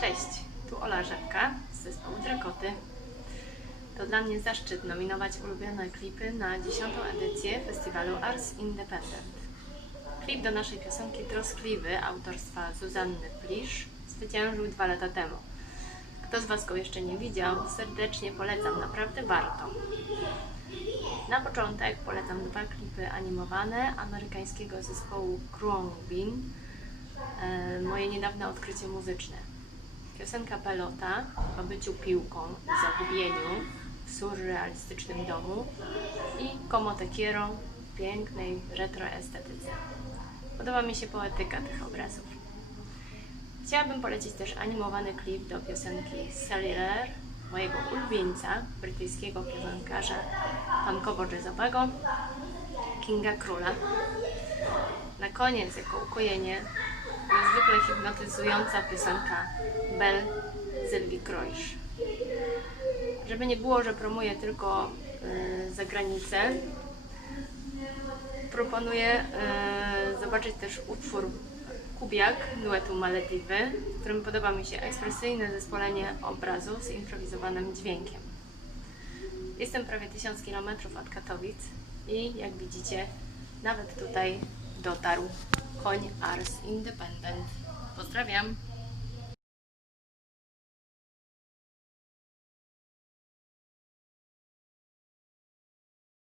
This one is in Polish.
Cześć, tu Ola Rzepka z zespołu Drakoty. To dla mnie zaszczyt nominować ulubione klipy na 10. edycję festiwalu Ars Independent. Klip do naszej piosenki Troskliwy autorstwa Zuzanny Plisz zwyciężył dwa lata temu. Kto z Was go jeszcze nie widział, serdecznie polecam, naprawdę warto. Na początek polecam dwa klipy animowane amerykańskiego zespołu Bean. E, moje niedawne odkrycie muzyczne. Piosenka Pelota o byciu piłką i zagubieniu w surrealistycznym domu i Como te quiero w pięknej retroestetyce. Podoba mi się poetyka tych obrazów. Chciałabym polecić też animowany klip do piosenki Cellular, mojego ulubieńca, brytyjskiego piosenkarza punkowo-jazzowego Kinga Króla. Na koniec, jako ukojenie, niezwykle hipnotyzująca piosenka Bell Sylwii Krojsz. Żeby nie było, że promuję tylko y, za granicę, proponuję y, zobaczyć też utwór Kubiak duetu Malediwy, w którym podoba mi się ekspresyjne zespolenie obrazu z improwizowanym dźwiękiem. Jestem prawie 1000 km od Katowic i jak widzicie, nawet tutaj dotarł koń Ars Independent. Pozdrawiam!